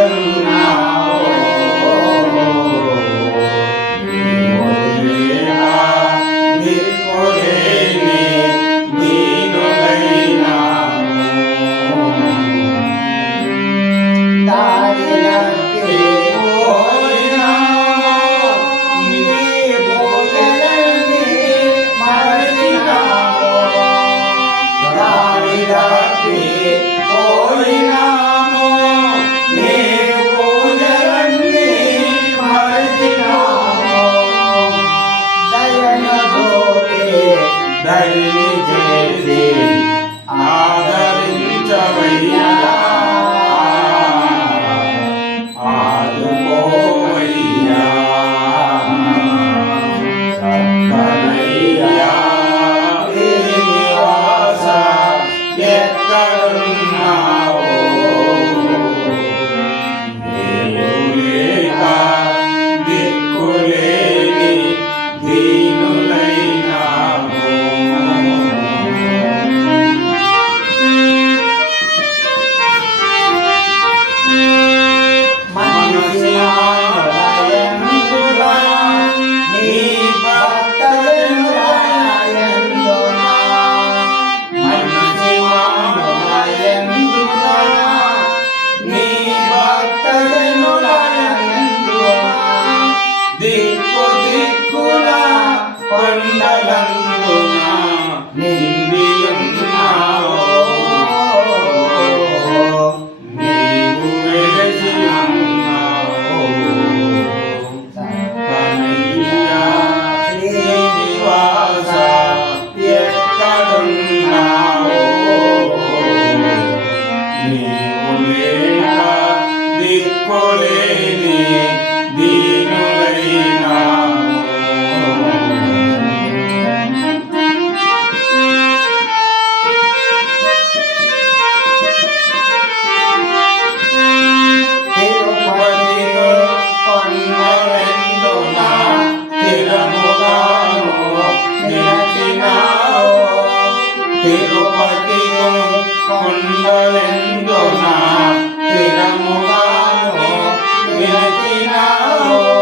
Hallelujah. కొండలందునా నిండియున్నావో నీవు వెలసి ఉన్నావో కనయ్యా శ్రీనివాస ఎక్కడున్నావో నీవు లేక దిక్కులేని దీ నిలచినావు తిరుపతి కొండలెందున తిరముగాను నిలచినావు.